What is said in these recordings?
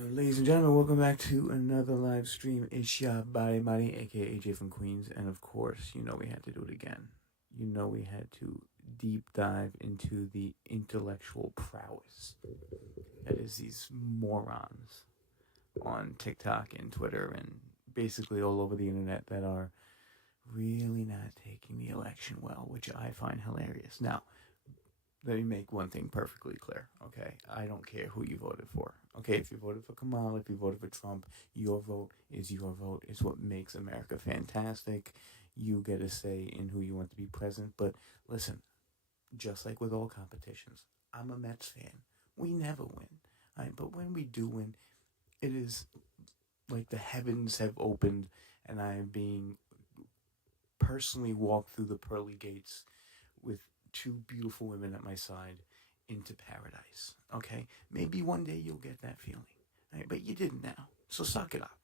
Ladies and gentlemen, welcome back to another live stream. It's your body, aka AJ from Queens, and of course, we had to do it again. We had to deep dive into the intellectual prowess that is these morons on TikTok and Twitter and basically all over the internet that are really not taking the election well, which I find hilarious. Now, let me make one thing perfectly clear, okay? I don't care who you voted for. Okay, if you voted for Kamala, if you voted for Trump, your vote is your vote. It's what makes America fantastic. You get a say in who you want to be president. But listen, just like with all competitions, I'm a Mets fan. We never win. Right? But when we do win, it is like the heavens have opened and I am being personally walked through the pearly gates with two beautiful women at my side into paradise. Okay? Maybe one day you'll get that feeling. Right? But you didn't now. So suck it up.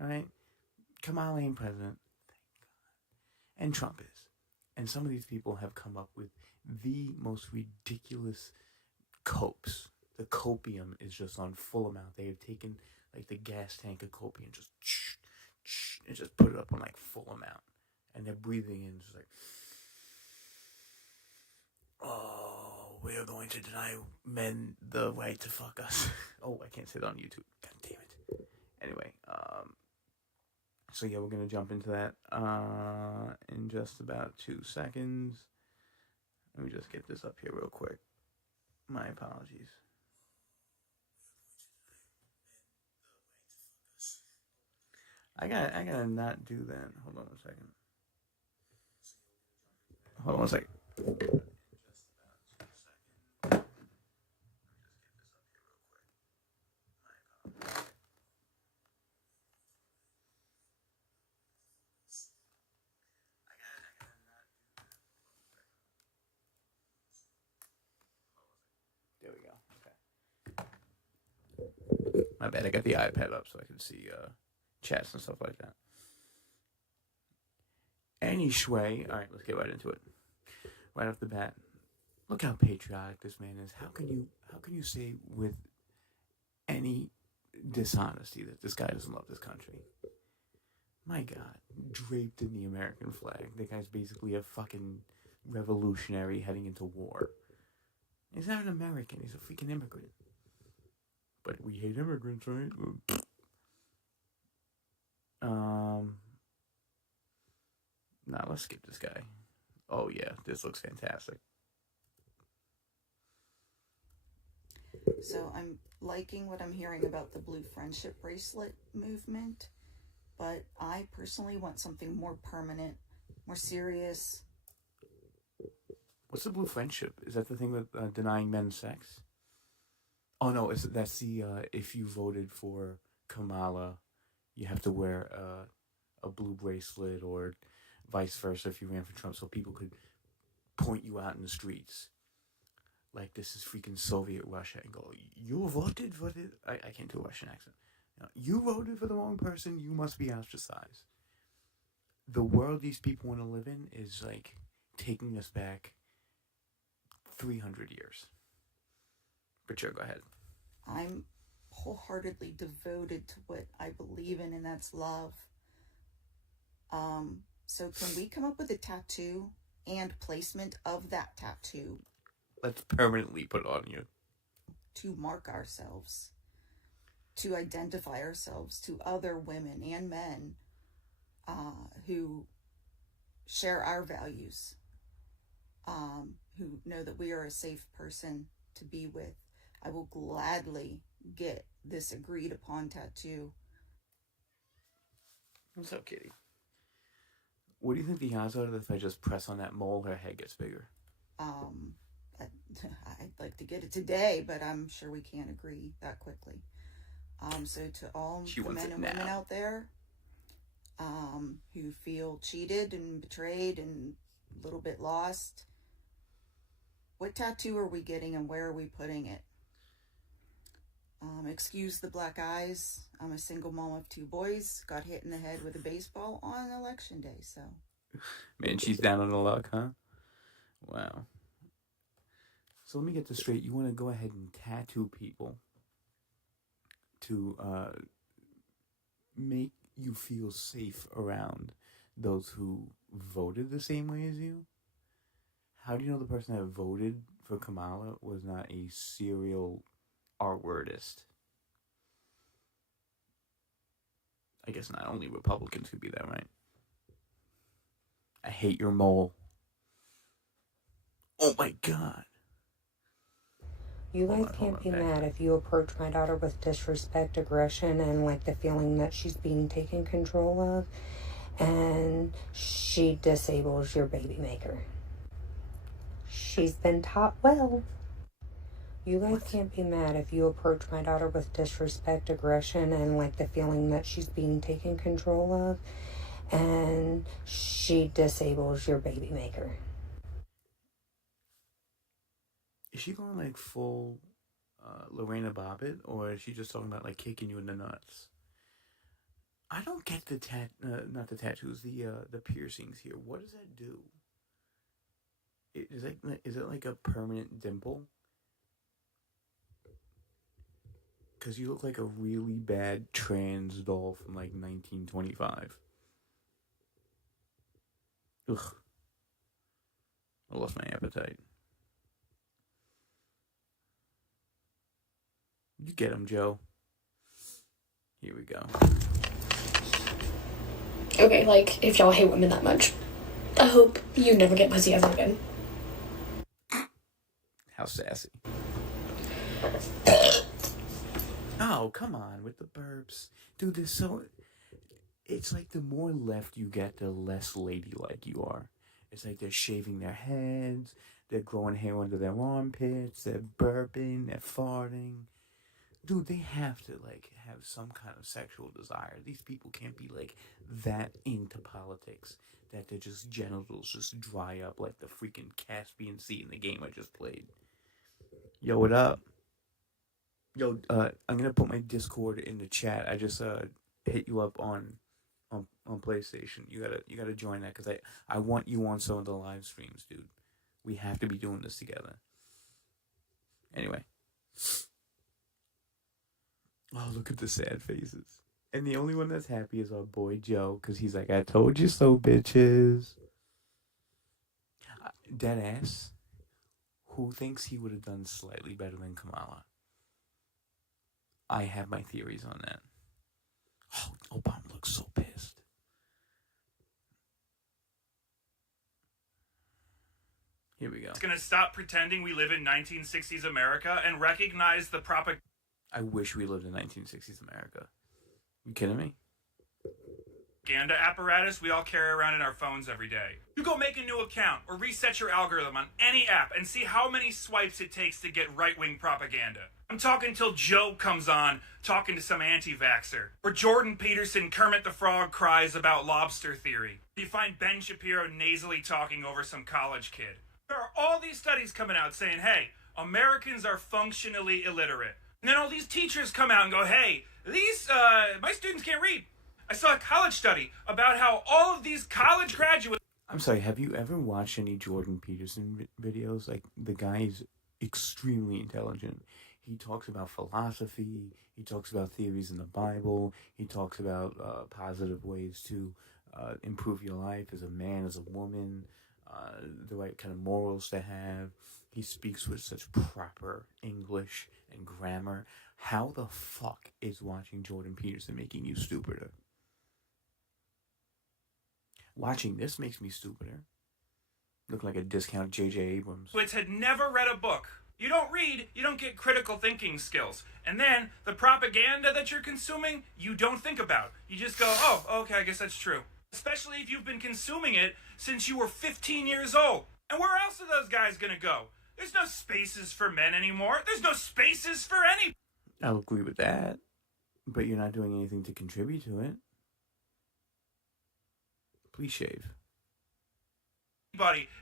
Alright? Kamala ain't president. And Trump is. And some of these people have come up with the most ridiculous copes. The copium is just on full amount. They have taken like the gas tank of copium and just put it up on like full amount. And they're breathing in just like, oh, we are going to deny men the right to fuck us. Oh, I can't say that on YouTube. God damn it. Anyway, so yeah, we're gonna jump into that in just about 2 seconds. Let me just get this up here real quick. My apologies. I gotta not do that. Hold on a second. Hold on a second. There we go. Okay. My bad. I got the iPad up so I can see chats and stuff like that. Anyway, all right, let's get right into it. Right off the bat, look how patriotic this man is. How can you say with any dishonesty that this guy doesn't love this country? My God, draped in the American flag. The guy's basically a fucking revolutionary heading into war. He's not an American. He's a freaking immigrant. But we hate immigrants, right? Nah, let's skip this guy. Oh yeah, this looks fantastic. So I'm liking what I'm hearing about the blue friendship bracelet movement, but I personally want something more permanent, more serious. What's the blue friendship? Is that the thing with denying men sex? Oh no, that's the if you voted for Kamala, you have to wear a blue bracelet, or vice versa if you ran for Trump, so people could point you out in the streets like this is freaking Soviet Russia and go, you voted for the. I can't do a Russian accent. You voted for the wrong person. You must be ostracized. The world these people want to live in is like taking us back 300 years. But sure, go ahead. I'm wholeheartedly devoted to what I believe in, and that's love. So can we come up with a tattoo and placement of that tattoo? Let's permanently put on you. To mark ourselves, to identify ourselves to other women and men who share our values, who know that we are a safe person to be with. I will gladly get this agreed upon tattoo. What's up, kitty? What do you think the odds are that if I just press on that mole, her head gets bigger? I'd like to get it today, but I'm sure we can't agree that quickly. So to all the men and women out there who feel cheated and betrayed and a little bit lost, what tattoo are we getting and where are we putting it? Excuse the black eyes. I'm a single mom of 2 boys. Got hit in the head with a baseball on election day, so. Man, she's down on the luck, huh? Wow. So let me get this straight. You want to go ahead and tattoo people to make you feel safe around those who voted the same way as you? How do you know the person that voted for Kamala was not a serial art wordist? I guess not only Republicans could be that, right? I hate your mole. Oh my god. You guys can't be mad if you approach my daughter with disrespect, aggression, and like the feeling that she's being taken control of, and she disables your baby maker. She's been taught well. You guys can't be mad if you approach my daughter with disrespect, aggression, and like the feeling that she's being taken control of, and she disables your baby maker. Is she going like full Lorena Bobbitt, or is she just talking about like kicking you in the nuts? I don't get the not the tattoos, the piercings here. What does that do? Is it like a permanent dimple? Because you look like a really bad trans doll from like 1925. Ugh. I lost my appetite. You get him, Joe. Here we go. Okay, like, if y'all hate women that much, I hope you never get pussy ever again. How sassy. Oh, come on with the burps. Dude, it's like the more left you get, the less ladylike you are. It's like they're shaving their heads, they're growing hair under their armpits, they're burping, they're farting. Dude, they have to, like, have some kind of sexual desire. These people can't be, like, that into politics that their just genitals just dry up like the freaking Caspian Sea in the game I just played. Yo, what up? Yo, I'm gonna put my Discord in the chat. I just hit you up on PlayStation. You gotta join that because I want you on some of the live streams, dude. We have to be doing this together. Anyway. Oh, look at the sad faces. And the only one that's happy is our boy Joe, because he's like, I told you so, bitches. Deadass. Who thinks he would have done slightly better than Kamala? I have my theories on that. Oh, Obama looks so pissed. Here we go. It's going to stop pretending we live in 1960s America and recognize the propaganda. I wish we lived in 1960s America. You kidding me? Propaganda apparatus we all carry around in our phones every day. You go make a new account or reset your algorithm on any app and see how many swipes it takes to get right-wing propaganda. I'm talking till Joe comes on talking to some anti-vaxxer. Or Jordan Peterson, Kermit the Frog cries about lobster theory. You find Ben Shapiro nasally talking over some college kid. There are all these studies coming out saying, hey, Americans are functionally illiterate. And then all these teachers come out and go, hey, my students can't read. I saw a college study about how all of these college graduates... I'm sorry, have you ever watched any Jordan Peterson videos? Like, the guy is extremely intelligent. He talks about philosophy. He talks about theories in the Bible. He talks about positive ways to improve your life as a man, as a woman, the right kind of morals to have. He speaks with such proper English and grammar. How the fuck is watching Jordan Peterson making you stupider? Watching this makes me stupider. Look like a discount J.J. Abrams. Had never read a book. You don't read, you don't get critical thinking skills. And then the propaganda that you're consuming, you don't think about. You just go, oh, okay, I guess that's true. Especially if you've been consuming it since you were 15 years old. And where else are those guys gonna go? There's no spaces for men anymore. There's no spaces for any... I'll agree with that. But you're not doing anything to contribute to it. Please shave.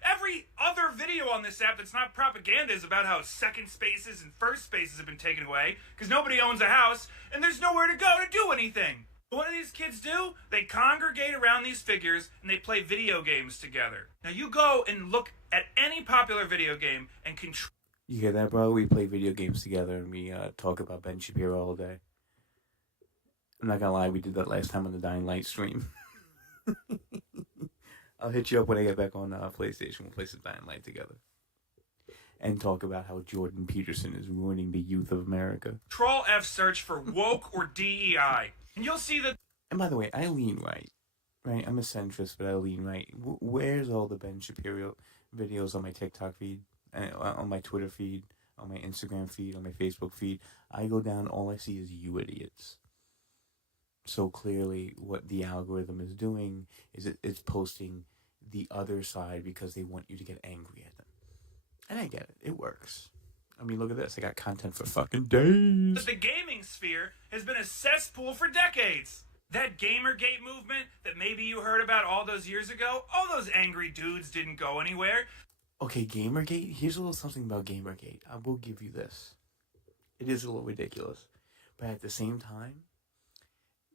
Every other video on this app that's not propaganda is about how second spaces and first spaces have been taken away because nobody owns a house and there's nowhere to go to do anything. What do these kids do? They congregate around these figures and they play video games together. Now you go and look at any popular video game and control... You hear that, bro? We play video games together and we talk about Ben Shapiro all day. I'm not gonna lie, we did that last time on the Dying Light stream. I'll hit you up when I get back on PlayStation. We'll play some Dying Light together. And talk about how Jordan Peterson is ruining the youth of America. Troll F search for woke or DEI. And you'll see that. And by the way, I lean right. Right? I'm a centrist, but I lean right. Where's all the Ben Shapiro videos on my TikTok feed, on my Twitter feed, on my Instagram feed, on my Facebook feed? I go down, all I see is you idiots. So clearly what the algorithm is doing is it's posting the other side because they want you to get angry at them. And I get it. It works. I mean, look at this. I got content for fucking days. But the gaming sphere has been a cesspool for decades. That Gamergate movement that maybe you heard about all those years ago, all those angry dudes didn't go anywhere. Okay, Gamergate. Here's a little something about Gamergate. I will give you this. It is a little ridiculous. But at the same time,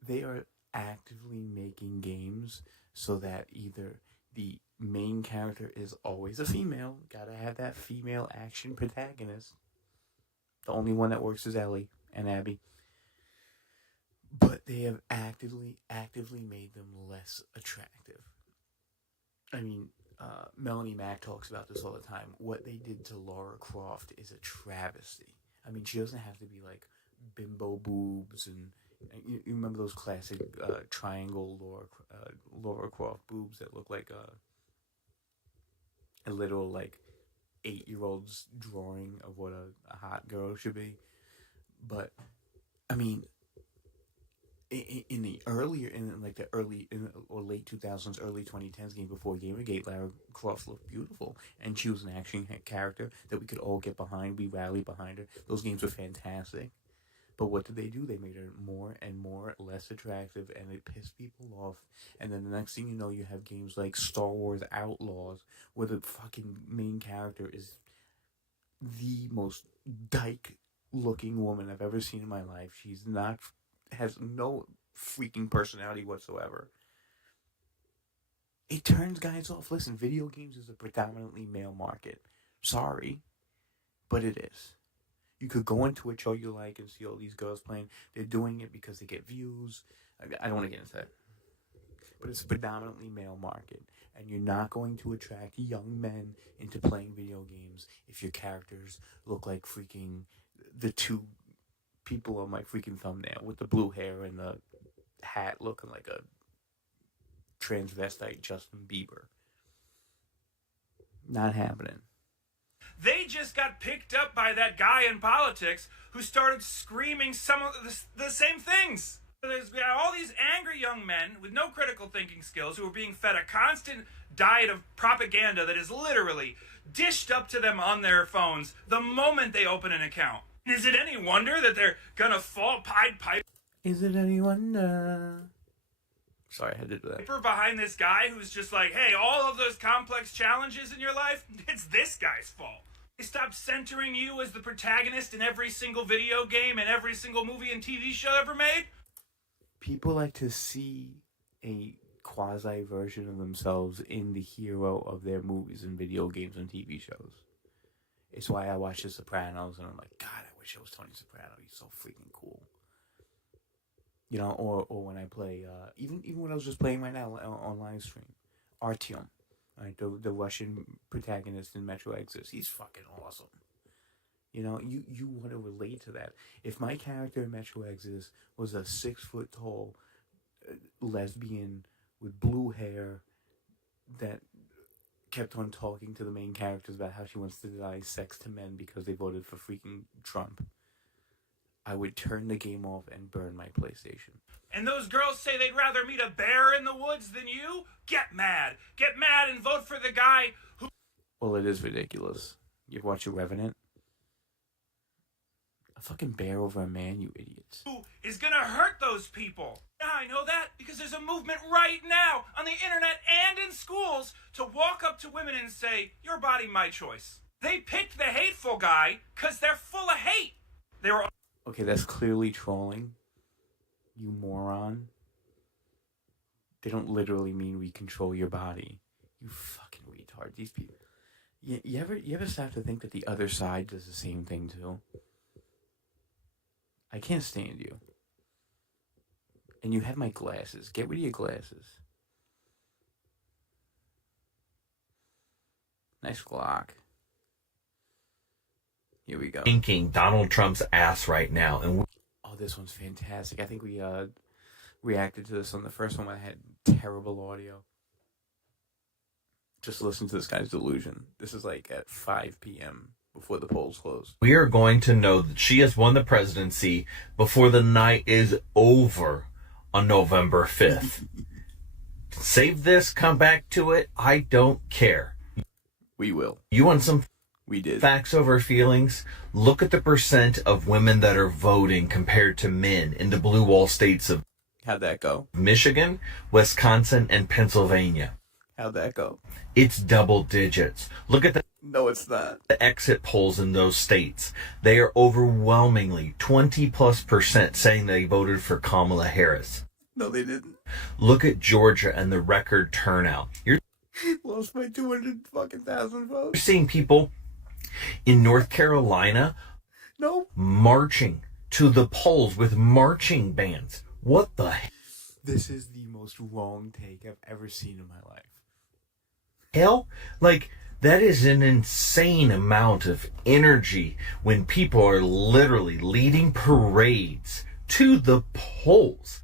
they are actively making games so that either the main character is always a female. Gotta have that female action protagonist. The only one that works is Ellie and Abby. But they have actively made them less attractive. I mean, Melanie Mack talks about this all the time. What they did to Lara Croft is a travesty. I mean, she doesn't have to be like bimbo boobs and you remember those classic triangle Lara Croft boobs that look like a literal like 8-year-old's drawing of what a hot girl should be. But I mean, in the late 2000s, early 2010s game before Gamergate, Lara Croft looked beautiful, and she was an action character that we could all get behind. We rallied behind her. Those games were fantastic. But what did they do? They made her more and more less attractive, and it pissed people off. And then the next thing you know, you have games like Star Wars Outlaws, where the fucking main character is the most dyke-looking woman I've ever seen in my life. Has no freaking personality whatsoever. It turns guys off. Listen, video games is a predominantly male market. Sorry, but it is. You could go into a show you like and see all these girls playing. They're doing it because they get views. I don't want to get into that. But it's a predominantly male market. And you're not going to attract young men into playing video games if your characters look like freaking the two people on my freaking thumbnail with the blue hair and the hat looking like a transvestite Justin Bieber. Not happening. They just got picked up by that guy in politics who started screaming some of the same things. There's all these angry young men with no critical thinking skills who are being fed a constant diet of propaganda that is literally dished up to them on their phones the moment they open an account. Is it any wonder that they're gonna fall Pied Piper? Is it any wonder? Sorry, I had to do that. Behind this guy who's just like, hey, all of those complex challenges in your life, it's this guy's fault. They stopped centering you as the protagonist in every single video game and every single movie and TV show ever made. People like to see a quasi version of themselves in the hero of their movies and video games and TV shows. It's why I watch The Sopranos and I'm like, God, I wish I was Tony Soprano. He's so freaking cool. You know, or when I play, even when I was just playing right now on live stream, Artyom, right, the Russian protagonist in Metro Exodus, he's fucking awesome. You know, you want to relate to that. If my character in Metro Exodus was a 6-foot-tall lesbian with blue hair that kept on talking to the main characters about how she wants to deny sex to men because they voted for freaking Trump, I would turn the game off and burn my PlayStation. And those girls say they'd rather meet a bear in the woods than you? Get mad. Get mad and vote for the guy who... Well, it is ridiculous. You've watched The Revenant? A fucking bear over a man, you idiots. Who is gonna hurt those people? Yeah, I know that because there's a movement right now on the internet and in schools to walk up to women and say, your body, my choice. They picked the hateful guy because they're full of hate. They were... Okay, that's clearly trolling. You moron. They don't literally mean we control your body. You fucking retard. These people... You ever stop to think that the other side does the same thing too? I can't stand you. And you have my glasses. Get rid of your glasses. Nice Glock. Here we go. Thinking Donald Trump's ass right now. And oh, this one's fantastic. I think we reacted to this on the first one. I had terrible audio. Just listen to this guy's delusion. This is like at 5 p.m. before the polls close. we are going to know that she has won the presidency before the night is over on November 5th. Save this, come back to it. I don't care. We will. You want some We did. facts over feelings? Look at the percent of women that are voting compared to men in the blue wall states of How'd that go? Michigan, Wisconsin, and Pennsylvania. How'd that go? It's double digits. Look at No, it's not. the exit polls in those states. They are overwhelmingly 20+% saying they voted for Kamala Harris. No, they didn't. Look at Georgia and the record turnout. You're Lost by 200,000 votes. seeing people in North Carolina No. marching to the polls with marching bands. What the This is the most wrong take I've ever seen in my life. hell? Like, that is an insane amount of energy when people are literally leading parades to the polls.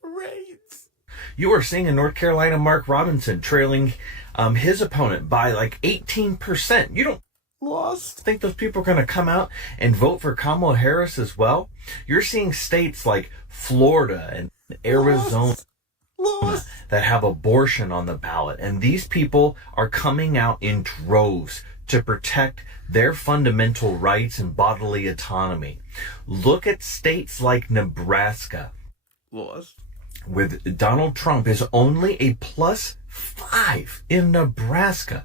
Parades. You are seeing in North Carolina Mark Robinson trailing his opponent by like 18%. You don't Lost. think those people are going to come out and vote for Kamala Harris as well? You're seeing states like Florida and Arizona Lost. that have abortion on the ballot, and these people are coming out in droves to protect their fundamental rights and bodily autonomy. Look at states like Nebraska, Lost. with Donald Trump is only a +5 in Nebraska.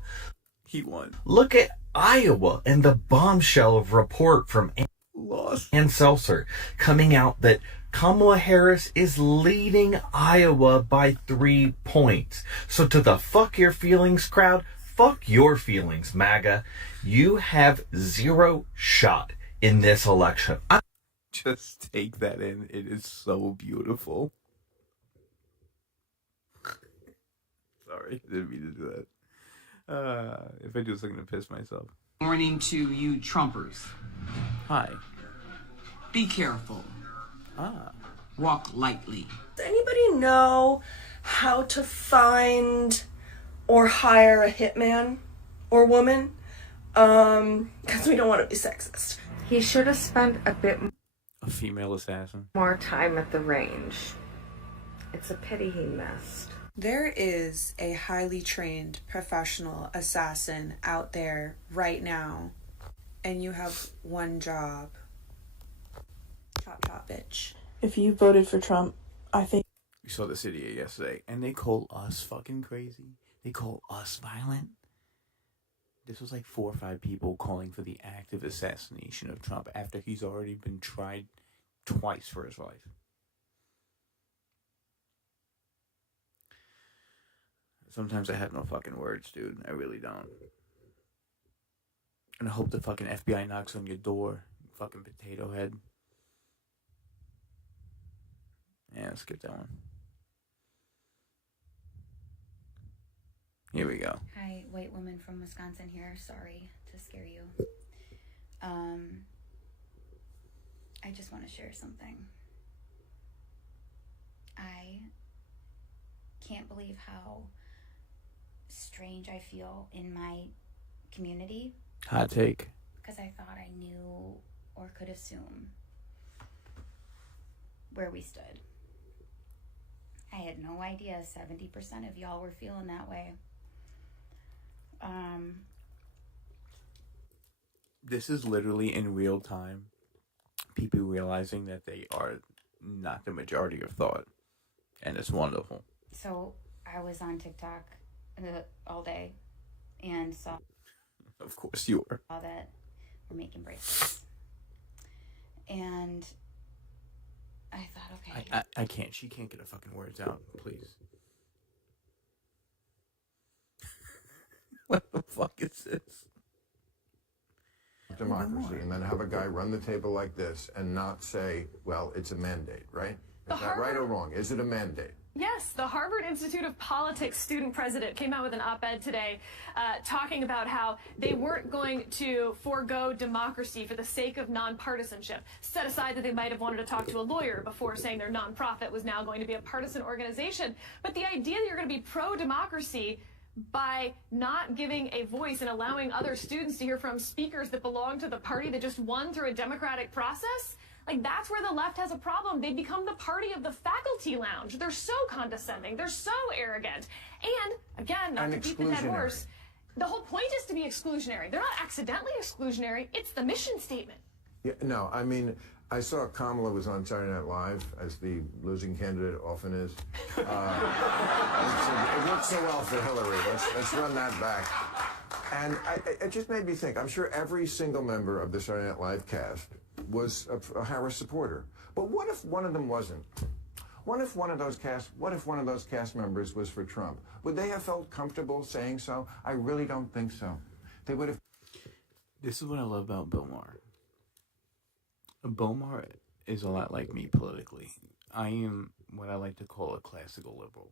He won. Look at Iowa and the bombshell report from Lost. Ann Seltzer coming out that Kamala Harris is leading Iowa by 3 points. So to the fuck your feelings crowd, fuck your feelings, MAGA. You have zero shot in this election. Just take that in. It is so beautiful. Sorry, didn't mean to do that. If I do this, I'm gonna piss myself. Warning to you Trumpers. Hi. Be careful. Ah. Walk lightly. Does anybody know how to find or hire a hitman or woman? Because we don't want to be sexist. He should have spent a bit A female assassin. more time at the range. It's a pity he missed. There is a highly trained professional assassin out there right now, and you have one job. Chop chop, bitch. If you voted for Trump, I think We saw this idiot yesterday, and they call us fucking crazy. They call us violent. This was like 4 or 5 people calling for the active assassination of Trump after he's already been tried twice for his life. Sometimes I have no fucking words, dude. I really don't. And I hope the fucking FBI knocks on your door, you fucking potato head. Yeah, let's skip that one. Here we go. Hi, white woman from Wisconsin here. Sorry to scare you. I just want to share something. I can't believe how strange I feel in my community. Hot take. Because I thought I knew or could assume where we stood. I had no idea 70% of y'all were feeling that way. This is literally in real time. People realizing that they are not the majority of thought. And it's wonderful. So I was on TikTok all day and saw Of course you are. that we're making bracelets. And I thought, okay. I can't. She can't get her fucking words out. Please. What the fuck is this? Democracy, and then have a guy run the table like this and not say, well, it's a mandate, right? Is that right or wrong? Is it a mandate? Yes, the Harvard Institute of Politics student president came out with an op-ed today talking about how they weren't going to forego democracy for the sake of nonpartisanship. Set aside that they might have wanted to talk to a lawyer before saying their nonprofit was now going to be a partisan organization. But the idea that you're going to be pro-democracy by not giving a voice and allowing other students to hear from speakers that belong to the party that just won through a democratic process, like, that's where the left has a problem. They become the party of the faculty lounge. They're so condescending. They're so arrogant. And, again, not to beat the dead horse, the whole point is to be exclusionary. They're not accidentally exclusionary. It's the mission statement. Yeah, no, I mean, I saw Kamala was on Saturday Night Live, as the losing candidate often is. It worked so well for Hillary. Let's run that back. And it just made me think, I'm sure every single member of the Saturday Night Live cast was a Harris supporter. But what if one of them wasn't? What if one of those cast members was for Trump? Would they have felt comfortable saying so? I really don't think so. They would have. This is what I love about Bill Maher. Bill Maher is a lot like me politically. I am what I like to call a classical liberal.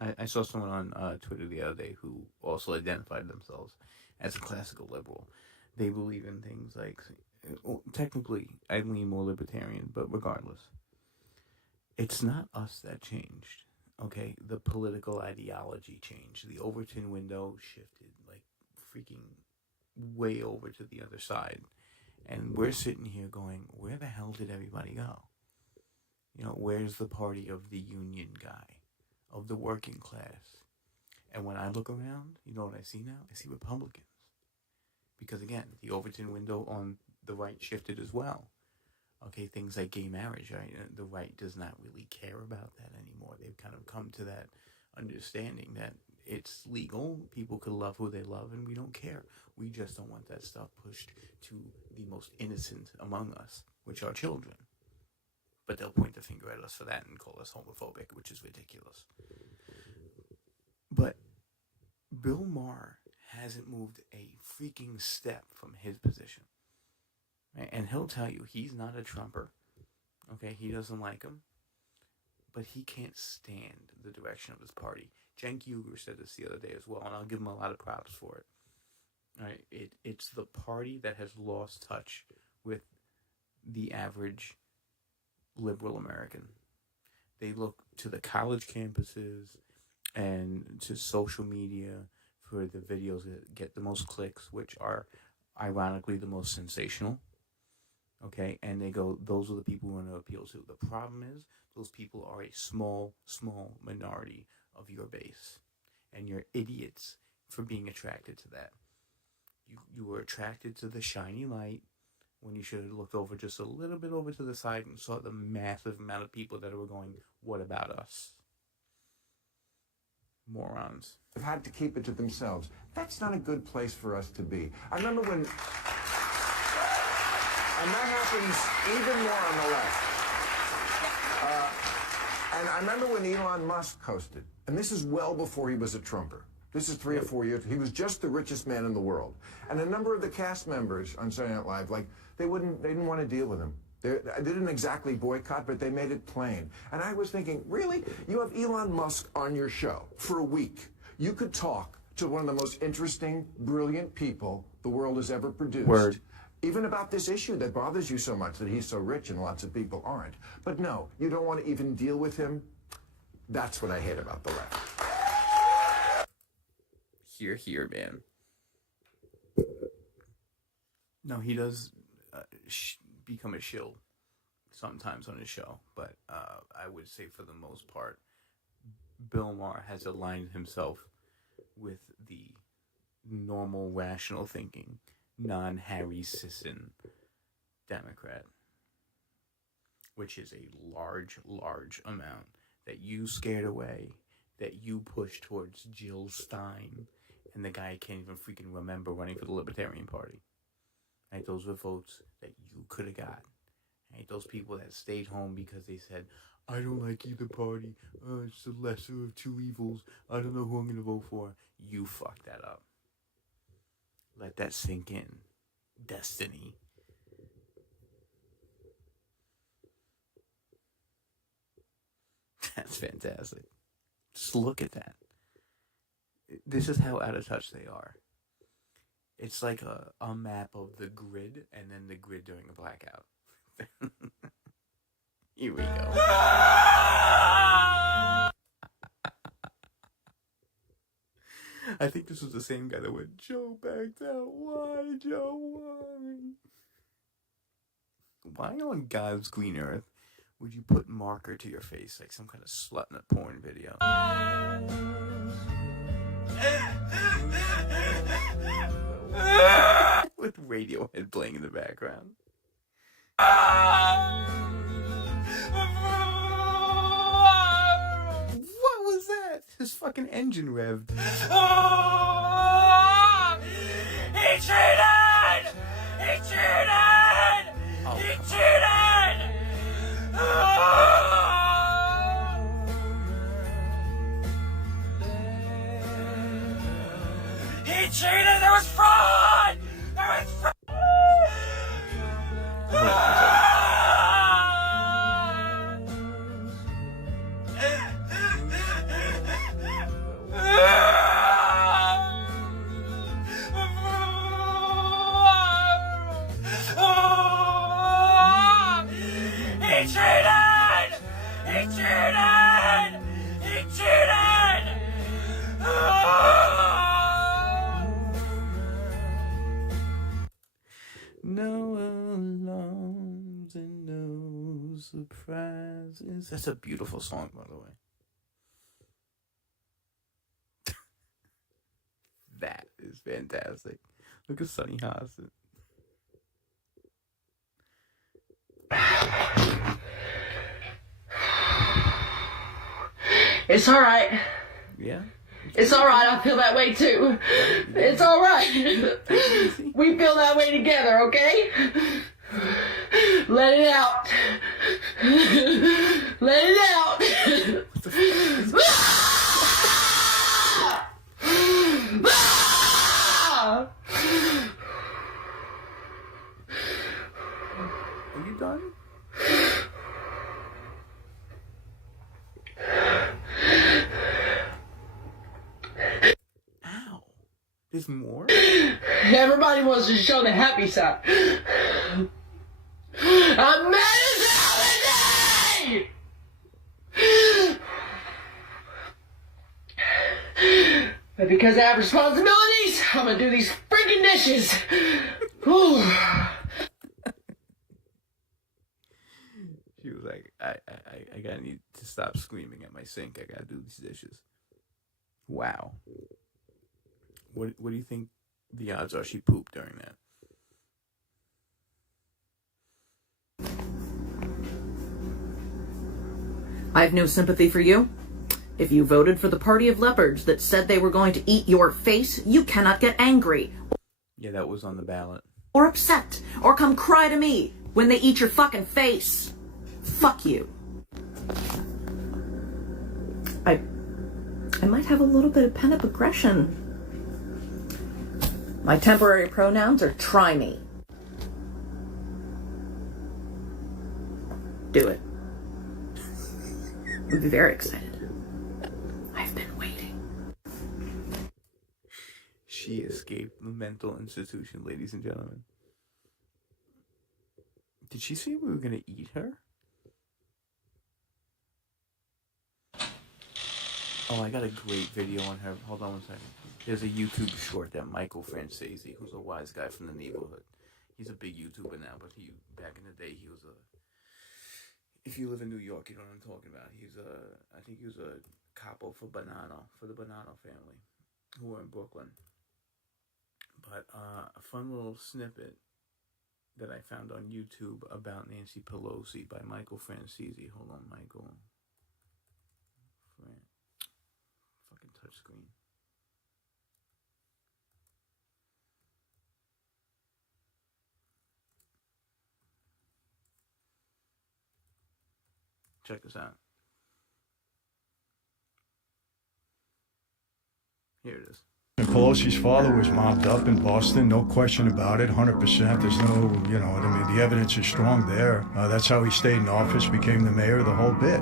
I saw someone on Twitter the other day who also identified themselves as a classical liberal. They believe in things like, technically, I lean more libertarian, but regardless, it's not us that changed, okay? The political ideology changed. The Overton window shifted, like, freaking way over to the other side. And we're sitting here going, where the hell did everybody go? You know, where's the party of the union guy, of the working class? And when I look around, you know what I see now? I see Republicans. Because, again, the Overton window on the right shifted as well. Okay, things like gay marriage, right? The right does not really care about that anymore. They've kind of come to that understanding that it's legal, people can love who they love, and we don't care. We just don't want that stuff pushed to the most innocent among us, which are children. But they'll point the finger at us for that and call us homophobic, which is ridiculous. But Bill Maher hasn't moved a freaking step from his position. Right? And he'll tell you he's not a Trumper. Okay, he doesn't like him. But he can't stand the direction of his party. Cenk Uygur said this the other day as well, and I'll give him a lot of props for it. Right? It's the party that has lost touch with the average liberal American. They look to the college campuses and to social media for the videos that get the most clicks, which are ironically the most sensational. Okay, and they go, those are the people we want to appeal to. The problem is, those people are a small minority of your base. And you're idiots for being attracted to that. You were attracted to the shiny light when you should have looked over just a little bit over to the side and saw the massive amount of people that were going, what about us? Morons. Have had to keep it to themselves. That's not a good place for us to be. I remember when... And that happens even more on the left. And I remember when Elon Musk hosted, and this is well before he was a Trumper. This is 3 or 4 years. He was just the richest man in the world. And a number of the cast members on Saturday Night Live, like, they didn't want to deal with him. They didn't exactly boycott, but they made it plain. And I was thinking, really? You have Elon Musk on your show for a week. You could talk to one of the most interesting, brilliant people the world has ever produced. Word. Even about this issue that bothers you so much, that he's so rich and lots of people aren't. But no, you don't want to even deal with him. That's what I hate about the left. Here, man. No, he does become a shill sometimes on his show, but I would say for the most part, Bill Maher has aligned himself with the normal, rational thinking, non-Harry Sisson Democrat, which is a large amount that you scared away, that you pushed towards Jill Stein, and the guy can't even freaking remember running for the Libertarian Party. Right? Those were votes that you could have got. Right? Those people that stayed home because they said, I don't like either party. It's the lesser of two evils. I don't know who I'm going to vote for. You fucked that up. Let that sink in. Destiny. fantastic. Just look at that. This is how out of touch they are. It's like a map of the grid, and then the grid during a blackout. Here we go. I think this was the same guy that went, Joe backed out. Why, Joe? Why? Why on God's green earth would you put marker to your face like some kind of slut in a porn video? With Radiohead playing in the background. What was that? His fucking engine revved. He cheated! He cheated! He cheated! He cheated! There was fraud! There was fraud! He cheated! He cheated! He cheated! No alarms and no surprises. That's a beautiful song, by the way. That is fantastic. Look at Sonny Hodson. It's alright. Yeah? It's alright, I feel that way too. It's alright. We feel that way together, okay? Let it out. Let it out. Are you done? Ow. There's more? Everybody wants to show the happy side. I'm mad as hell today! But because I have responsibilities, I'm gonna do these freaking dishes. Whew. She was like, I gotta need to stop screaming at my sink. I gotta do these dishes. Wow. What do you think the odds are she pooped during that? I have no sympathy for you. If you voted for the party of leopards that said they were going to eat your face, you cannot get angry. Yeah, that was on the ballot. Or upset. Or come cry to me when they eat your fucking face. Fuck you. I might have a little bit of pent-up aggression. My temporary pronouns are try me. Do it. We'd be very excited. I've been waiting. She escaped the mental institution, ladies and gentlemen. Did she say we were gonna eat her? Oh, I got a great video on her. Hold on one second. There's a YouTube short that Michael Francesi, who's a wise guy from the neighborhood. He's a big YouTuber now, but back in the day, he was a... If you live in New York, you know what I'm talking about. I think he was a capo for the Bonanno family, who were in Brooklyn. But a fun little snippet that I found on YouTube about Nancy Pelosi by Michael Francesi. Hold on, Michael. Fucking touchscreen. Check this out. Here it is. Pelosi's father was mopped up in Boston, no question about it, 100%. There's no, the evidence is strong there. That's how he stayed in office, became the mayor, the whole bit.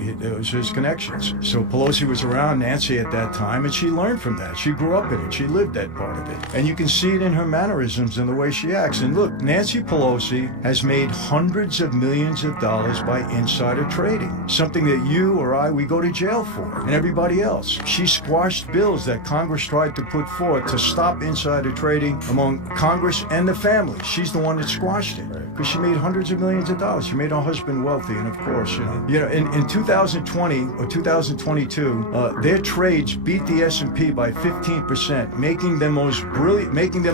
It was his connections. So Pelosi was around Nancy at that time, and she learned from that. She grew up in it. She lived that part of it. And you can see it in her mannerisms and the way she acts. And look, Nancy Pelosi has made hundreds of millions of dollars by insider trading, something that you or I, we go to jail for, and everybody else. She squashed bills that Congress tried to put forth to stop insider trading among Congress and the family. She's the one that squashed it because she made hundreds of millions of dollars. She made her husband wealthy, and of course, in 2020 or 2022, their trades beat the S&P by 15%, making them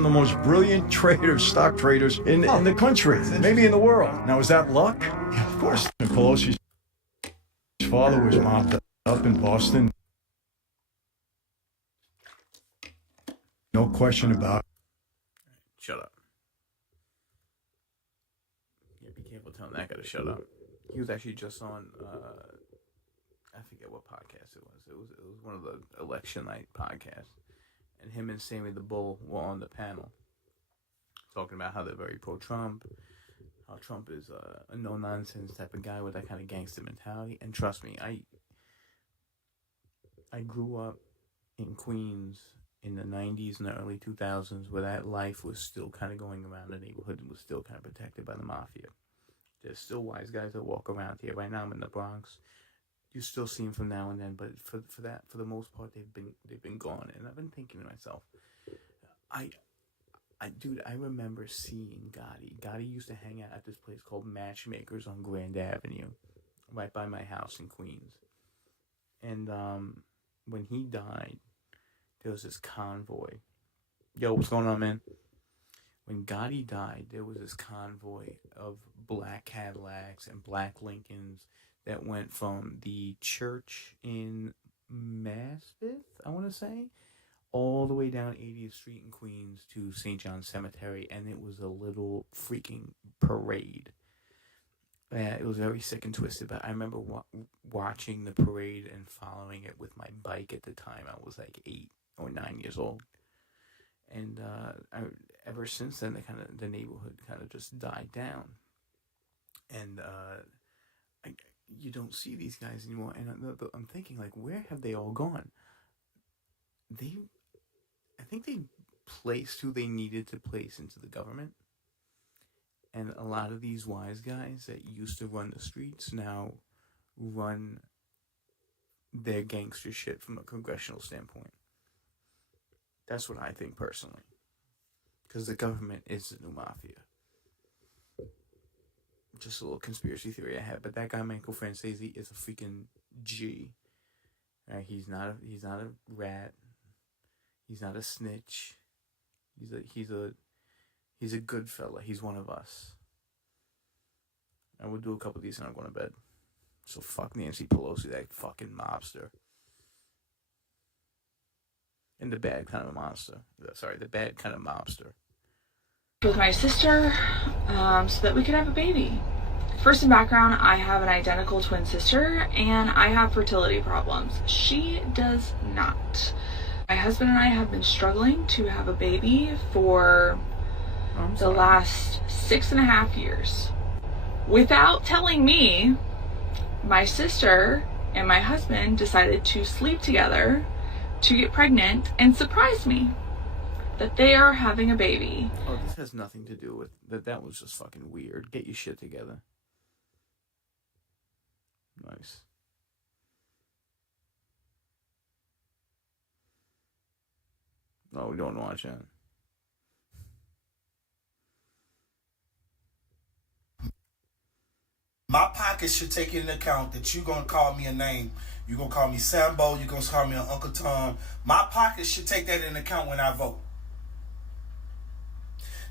the most brilliant traders, stock traders in the country, maybe in the world. Now, is that luck? Yeah, of course. And Pelosi's father was mopped up in Boston. No question about it. Shut up. Yeah, be careful telling that guy to shut up. He was actually just on, I forget what podcast it was. It was one of the election night podcasts. And him and Sammy the Bull were on the panel talking about how they're very pro-Trump, how Trump is a no-nonsense type of guy with that kind of gangster mentality. And trust me, I grew up in Queens in the 90s and the early 2000s where that life was still kind of going around the neighborhood and was still kind of protected by the mafia. There's still wise guys that walk around here. Right now I'm in the Bronx. You still see them from now and then, but for the most part, they've been gone. And I've been thinking to myself, dude, I remember seeing Gotti. Gotti used to hang out at this place called Matchmakers on Grand Avenue, right by my house in Queens. And when he died, there was this convoy. Yo, what's going on, man? When Gotti died, there was this convoy of black Cadillacs and black Lincolns that went from the church in Maspeth, I want to say, all the way down 80th Street in Queens to St. John's Cemetery, and it was a little freaking parade. It was very sick and twisted, but I remember watching the parade and following it with my bike at the time. I was like 8 or 9 years old. And ever since then, the neighborhood kind of just died down. And you don't see these guys anymore. And I'm thinking, like, where have they all gone? I think they placed who they needed to place into the government. And a lot of these wise guys that used to run the streets now run their gangster shit from a congressional standpoint. That's what I think personally. Because the government is the new mafia. Just a little conspiracy theory I have, but that guy Michael Francesi is a freaking G. He's not a rat. He's not a snitch. He's a good fella. He's one of us. I will do a couple of these and I'm going to bed. So fuck Nancy Pelosi, that fucking mobster. And the bad kind of monster. Sorry, the bad kind of mobster. With my sister, so that we could have a baby. First in background, I have an identical twin sister and I have fertility problems. She does not. My husband and I have been struggling to have a baby for the last 6.5 years. Without telling me, my sister and my husband decided to sleep together to get pregnant and surprise me that they are having a baby. Oh, this has nothing to do with that. That was just fucking weird. Get your shit together. Nice. No, we don't watch that. My pocket should take into account that you're going to call me a name. You're going to call me Sambo. You're going to call me Uncle Tom. My pocket should take that into account when I vote.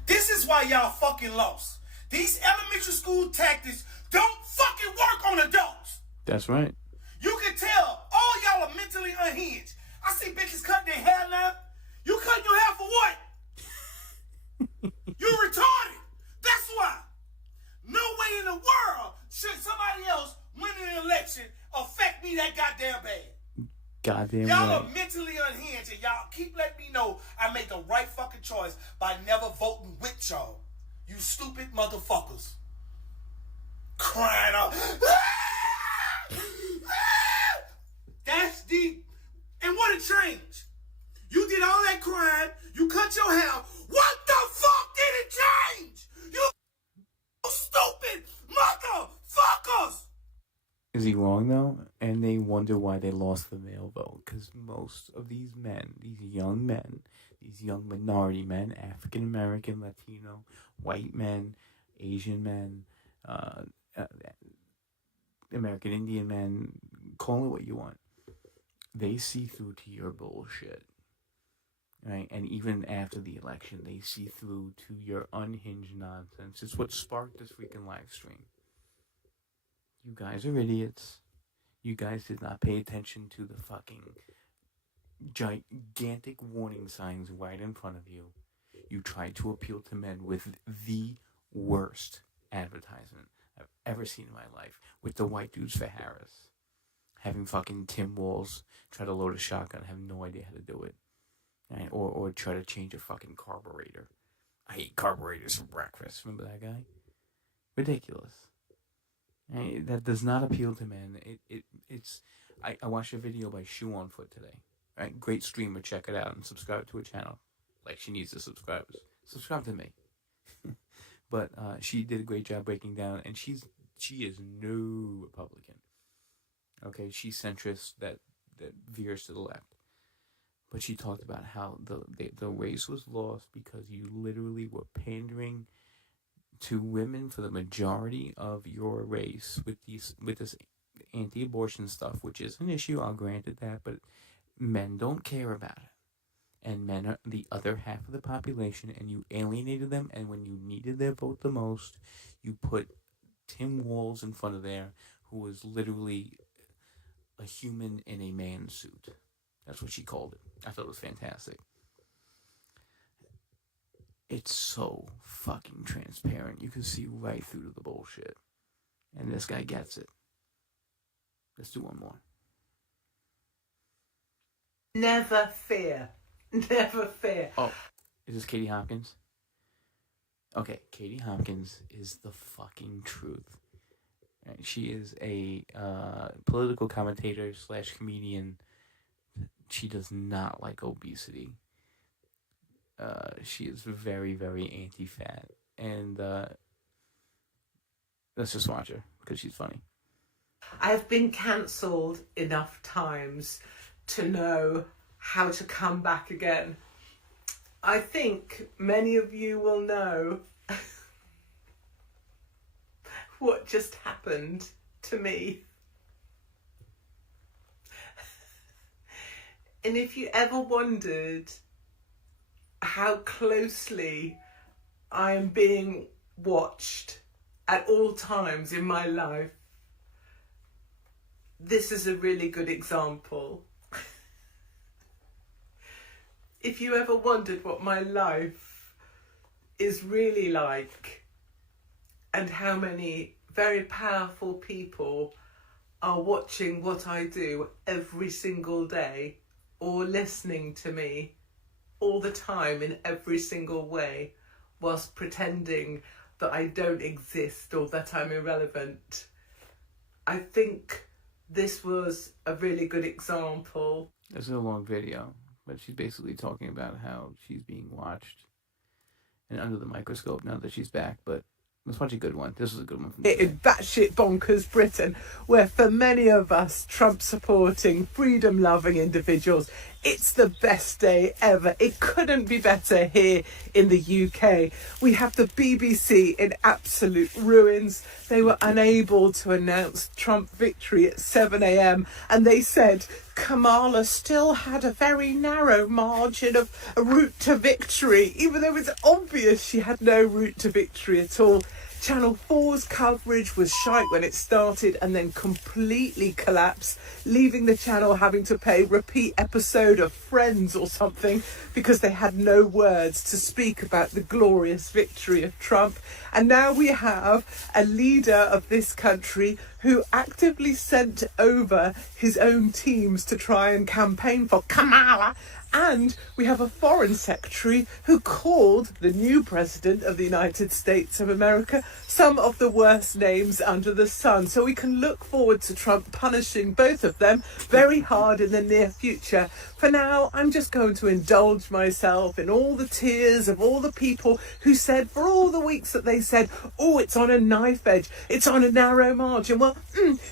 This is why y'all fucking lost. These elementary school tactics don't fucking work on adults. That's right. You can tell all y'all are mentally unhinged. I see bitches cutting their hair now. You cutting your hair for what? You retarded. That's why. No way in the world should somebody else winning an election affect me that goddamn bad. Goddamn y'all right. are mentally unhinged and y'all keep letting me know I made the right fucking choice by never voting with y'all. You stupid motherfuckers. Crying out. That's deep. And what a change. You did all that crying. You cut your hair. What the fuck did it change? You stupid motherfuckers. Is he wrong though? And they wonder why they lost the male vote. Because most of these men, these young minority men, African American, Latino, white men, Asian men, American Indian men, call it what you want. They see through to your bullshit. Right? And even after the election, they see through to your unhinged nonsense. It's what sparked this freaking live stream. You guys are idiots. You guys did not pay attention to the fucking gigantic warning signs right in front of you. You tried to appeal to men with the worst advertisement I've ever seen in my life. With the white dudes for Harris. Having fucking Tim Walz try to load a shotgun, have no idea how to do it. Right? Or try to change a fucking carburetor. I eat carburetors for breakfast. Remember that guy? Ridiculous. Right? That does not appeal to men. I watched a video by Shoe on Foot today. Right? Great streamer. Check it out and subscribe to her channel. Like she needs the subscribers. Subscribe to me. But she did a great job breaking down, and she is no Republican. Okay, she's centrist that veers to the left. But she talked about how the race was lost because you literally were pandering to women for the majority of your race with this anti-abortion stuff, which is an issue. I'll grant it that, but men don't care about it, and men are the other half of the population, and you alienated them. And when you needed their vote the most, you put Tim Walz in front of there, who was literally a human in a man suit. That's what she called it. I thought it was fantastic. It's so fucking transparent. You can see right through to the bullshit. And this guy gets it. Let's do one more. Never fear. Never fear. Oh, is this Katie Hopkins? Okay, Katie Hopkins is the fucking truth. She is a political commentator / comedian. She does not like obesity. She is very, very anti-fat. And let's just watch her, because she's funny. I've been cancelled enough times to know how to come back again. I think many of you will know what just happened to me. And if you ever wondered how closely I am being watched at all times in my life, this is a really good example. If you ever wondered what my life is really like and how many very powerful people are watching what I do every single day or listening to me all the time in every single way whilst pretending that I don't exist or that I'm irrelevant, I think this was a really good example. This is a long video, but she's basically talking about how she's being watched and under the microscope now that she's back. But let's watch a good one. This is a good one. It is batshit bonkers Britain, where for many of us Trump-supporting, freedom-loving individuals, it's the best day ever. It couldn't be better here in the UK. We have the BBC in absolute ruins. They were unable to announce Trump victory at 7 a.m. and they said Kamala still had a very narrow margin of a route to victory, even though it's obvious she had no route to victory at all. Channel 4's coverage was shite when it started and then completely collapsed, leaving the channel having to pay repeat episode of Friends or something because they had no words to speak about the glorious victory of Trump. And now we have a leader of this country who actively sent over his own teams to try and campaign for Kamala, And we have a foreign secretary who called the new president of the United States of America some of the worst names under the sun. So we can look forward to Trump punishing both of them very hard in the near future. For now, I'm just going to indulge myself in all the tears of all the people who said, for all the weeks that they said, oh, it's on a knife edge, it's on a narrow margin. Well,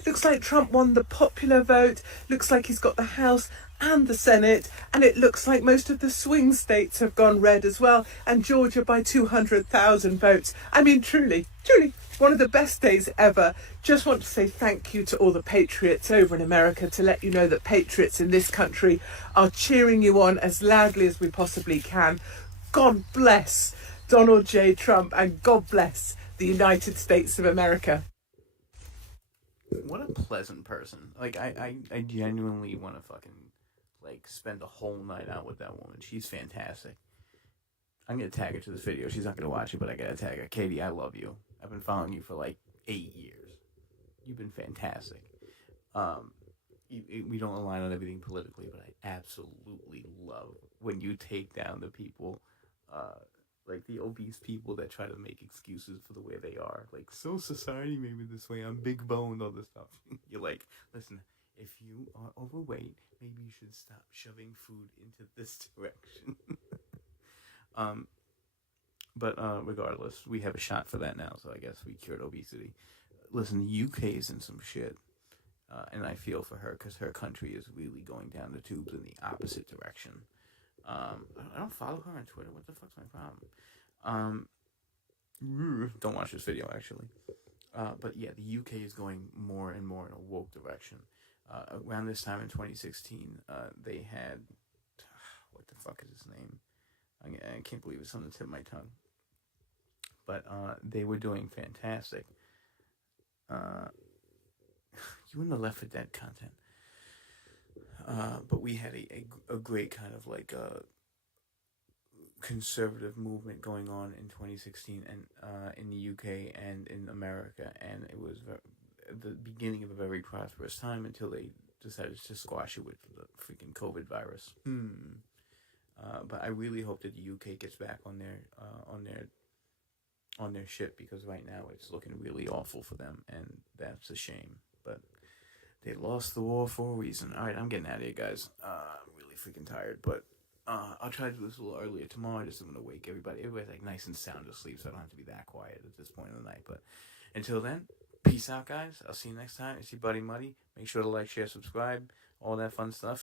looks like Trump won the popular vote, looks like he's got the House and the Senate, and it looks like most of the swing states have gone red as well, and Georgia by 200,000 votes. I mean, truly, one of the best days ever. Just want to say thank you to all the patriots over in America, to let you know that patriots in this country are cheering you on as loudly as we possibly can. God bless Donald J. Trump, and God bless the United States of America. What a pleasant person. Like, I genuinely want to fucking, like, spend a whole night out with that woman. She's fantastic. I'm going to tag her to this video. She's not going to watch it, but I got to tag her. Katie, I love you. I've been following you for, like, 8 years. You've been fantastic. We don't align on everything politically, but I absolutely love when you take down the people, like the obese people that try to make excuses for the way they are. Like, so society made me this way, I'm big boned, all this stuff. You're like, listen, if you are overweight, maybe you should stop shoving food into this direction. But regardless, we have a shot for that now, so I guess we cured obesity. Listen, the UK is in some shit, and I feel for her, because her country is really going down the tubes in the opposite direction. I don't follow her on Twitter. What the fuck's my problem? Don't watch this video, actually. But yeah, the UK is going more and more in a woke direction. Around this time in 2016, they had, what the fuck is his name? I can't believe it's on the tip of my tongue. But they were doing fantastic. You wouldn't have left for Dead content. But we had a great kind of like conservative movement going on in 2016 and in the UK and in America, and it was the beginning of a very prosperous time until they decided to squash it with the freaking COVID virus. But I really hope that the UK gets back on their shit, because right now it's looking really awful for them, and that's a shame. But they lost the war for a reason. All right, I'm getting out of here, guys. I'm really freaking tired, but I'll try to do this a little earlier tomorrow. I just want to wake everybody. Everybody's like nice and sound asleep, so I don't have to be that quiet at this point in the night. But until then, peace out, guys. I'll see you next time. It's your buddy Muddy. Make sure to like, share, subscribe, all that fun stuff.